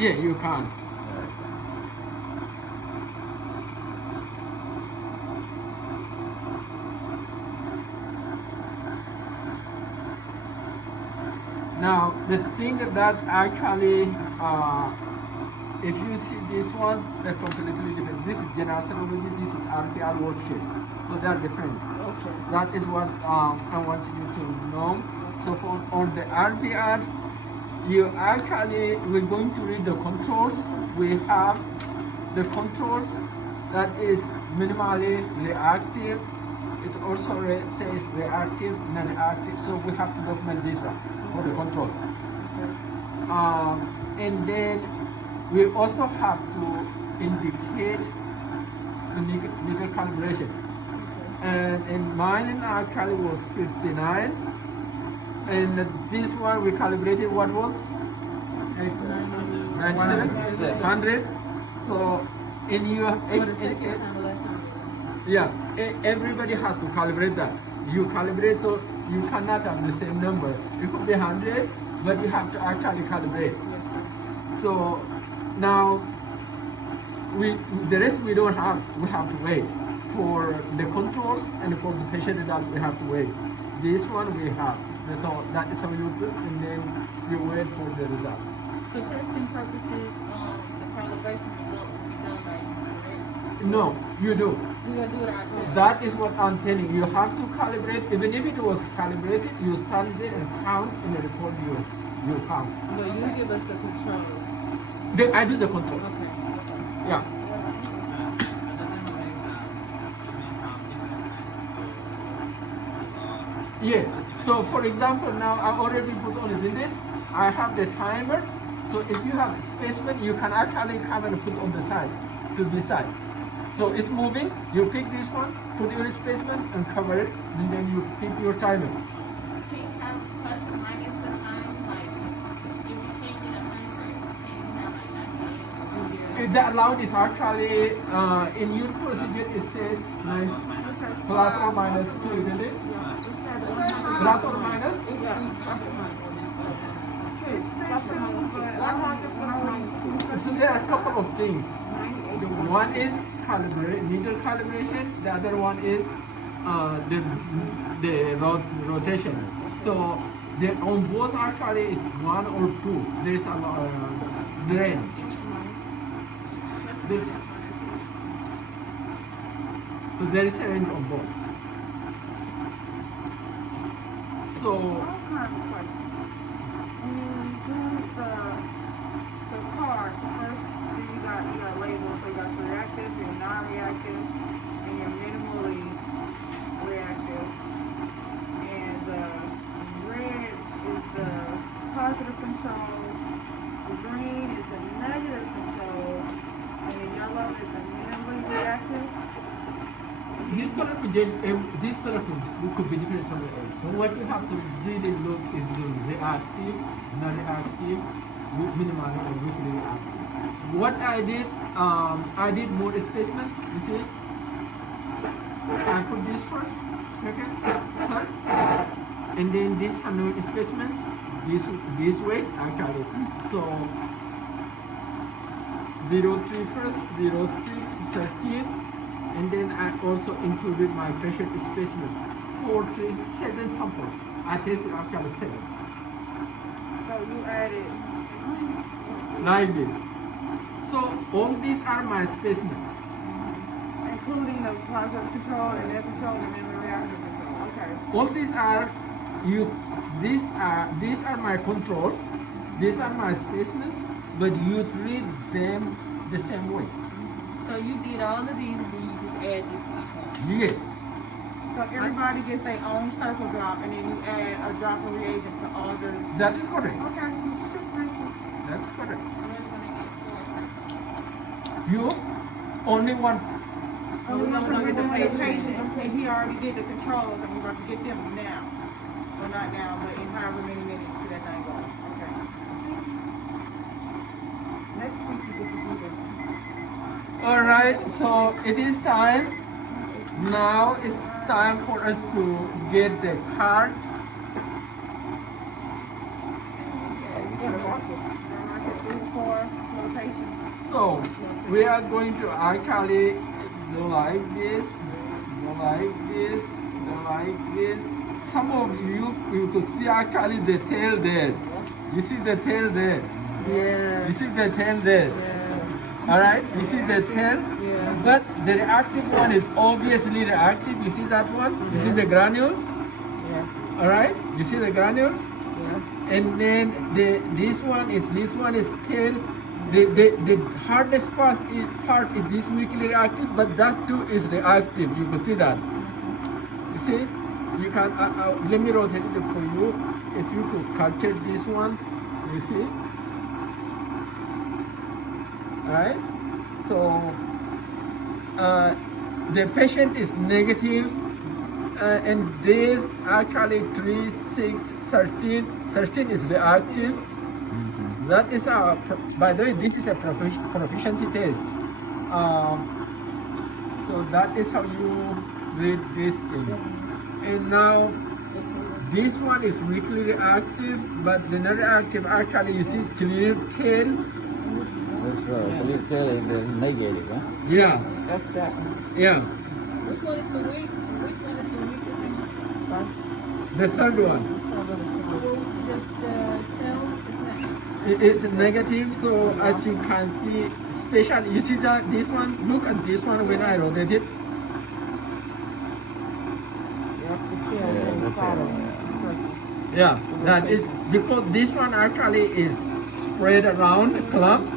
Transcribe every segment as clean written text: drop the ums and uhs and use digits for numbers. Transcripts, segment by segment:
Yeah, you can. Now, the thing that actually, if you see this one, they're completely different. This is general serology, this is RPR worksheet. So they're different. Okay. That is what I wanted you to know. So for on the RPR, we're going to read the controls. We have the controls that is minimally reactive. It also says reactive, non-reactive. So we have to document this one for the control. And then we also have to indicate the nickel calibration. And in mine actually was 59. And this one we calibrated what was? 97? 100. So in your yeah, everybody has to calibrate that. You calibrate, so you cannot have the same number. It could be 100, but you have to actually calibrate. So now the rest we don't have. We have to wait for the controls and for the patient result. We have to wait. This one we have. So that is how you do it, and then you wait for the result. For testing purposes, the calibration results will be done by you, correct? No, you do. We're gonna do it ourselves. That is what I'm telling you. You have to calibrate. Even if it was calibrated, you stand there and count in the report you count. No, you give us the control. I do the control. Okay. Yeah. Yeah. So for example, now I already put on it, isn't it? I have the timer. So if you have a specimen, you can actually come and put on the side, to the side. So it's moving, you pick this one, put your specimen and cover it, and then you pick your timer. Can you have plus or minus the time? Like, if you can't get 100, can you have like 98? The allowed is actually, in your procedure, it says plus or minus 2, isn't it? Plus or minus? So there are a couple of things. One is needle calibration. The other one is the rotation. So on both actually it's 1 or 2. There is a range. So there is a range on both. So card, first you got labels, so you got reactive, your non-reactive, and your minimally reactive. And red is the positive control, the green is the negative control, and the yellow is the minimally reactive. this color could be different somewhere else. So what you have to really look is the reactive, non-reactive, minimal or weakly reactive. What I did more specimen. You see, I put this first, second, third, and then this unknown specimens this way actually. So 03 first, 06, 13. And then I also included my pressure specimen. 4, 3, 7 samples. I tested actually 7. So you added Like this. So all these are my specimens. including the positive control and net control and then the reactive control. Okay. All these are my controls. These are my specimens, but you treat them the same way. So you did all of these, and then you just add this to each one. Yes. So everybody gets their own circle drop, and then you add a drop of reagent to all the. That is correct. Okay. That's correct. We're gonna get 4. You only one. Only one because we're doing the patient, and he already did the controls, and we're about to get them now. Well, not now, but in however many minutes to that thing goes. Okay. Next week you get to do this. All right. So it is time. Now it's time for us to get the card. Mark it 3, 4, patient. So we are going to actually go like this, go like this, go like this. Some of you could see actually the tail there. You see the tail there. Yeah. You see the tail there. Yeah. All right. You see the tail. Yeah. But the reactive one is obviously reactive. You see that one? You see the granules? Yeah. All right. You see the granules? Yeah. And then this one is tail. The hardest part is this weakly reactive, but that too is reactive. You can see that. You see, you can. Let me rotate it for you. If you could capture this one, you see. All right. So the patient is negative, and this actually 3, 6, 13. 13 is reactive. That is a, by the way, this is a proficiency test. So that is how you read this thing. And now this one is weakly reactive, but the non-reactive actually you see clear tail. That's right. Clear tail is the negative, huh? Yeah, That's that one. yeah. Which one is the weak? Which one is the weakest? Right? The third one. Well, we see the tail is not. It's negative, so as you can see, especially you see that this one. Look at this one when I rotate it. That's the tail. Yeah, and the follow. tail, Yeah, that is because this one actually is spread around clumps.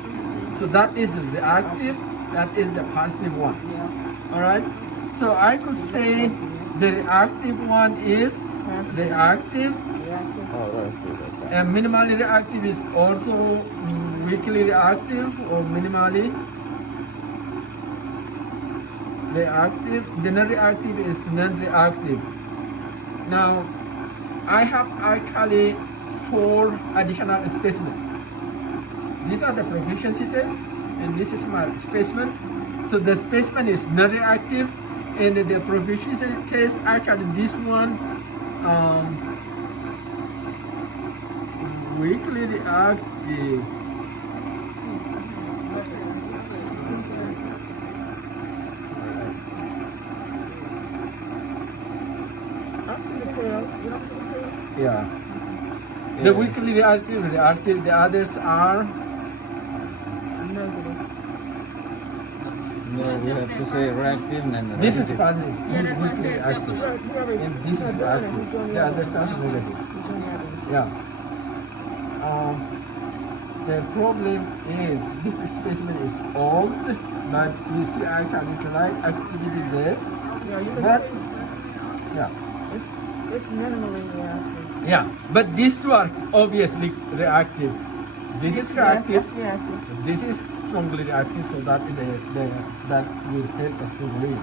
So that is the reactive, that is the positive one. Yeah. All right. So I could say the reactive one is reactive, Reactive. Oh, right. Okay. and minimally reactive is also weakly reactive or minimally reactive. The non-reactive is non-reactive. Now, I have actually 4 additional specimens. These are the proficiency tests, and this is my specimen. So the specimen is non-reactive, and the proficiency test actually this one weakly reactive. Yeah. The Yeah. weakly reactive, the others are Negative. No, we have to say reactive and then this is negative. positive. Yeah, that's what I Weakly said. reactive. And this is reactive. The others are negative. Yeah. The problem is this specimen is old, but you see I can slight activity there. Yeah, you can But see yeah. it's minimally reactive. Yeah. But these two are obviously reactive. This is reactive. Reactive. This is strongly reactive, so that is that will help us to read.